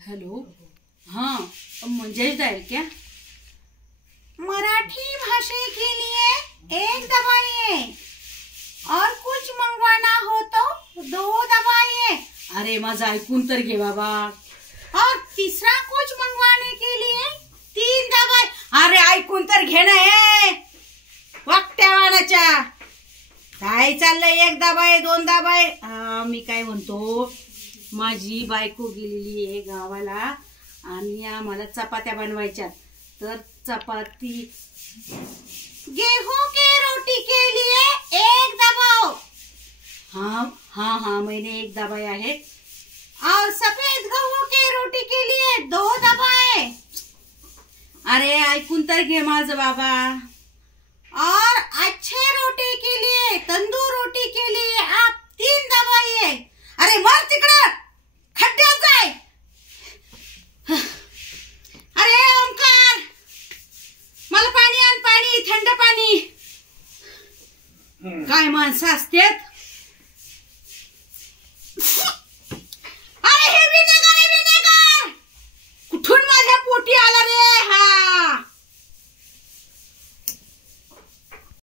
Hello, हाँ मंजेश दायर क्या? मराठी भाषा के लिए एक दवाई है और कुछ मंगवाना हो तो 2 दवाई है। अरे माझं ऐकून तर घे बाबा। और तीसरा कुछ मंगवाने के लिए 3 दवाई। अरे ऐकून तर घे ना हे वाकट्यावानाच्या। काय चाललंय? 1 दवाई 2 दवाई। मी काय म्हणतो, माझी बायको गेलेली आहे गावाला आणि आम्हाला चपात्या बनवायच्या, तर चपाती गेहूं के रोटी के लिए 1 दबाव। हाँ हाँ हाँ, मैंने 1 दवाई आहे। और सफेद गेहूं के रोटी के लिए 2 दवाई। अरे ऐकून तर घे माझं बाबा। और अच्छे रोटी के लिए, तंदूर रोटी के लिए आप 3 दवाई है। अरे मर तिकडं, खड्ड्यात जाय। अरे ओमकार, मला पाणी आण, पाणी, थंड पाणी। काय माणसं असतात।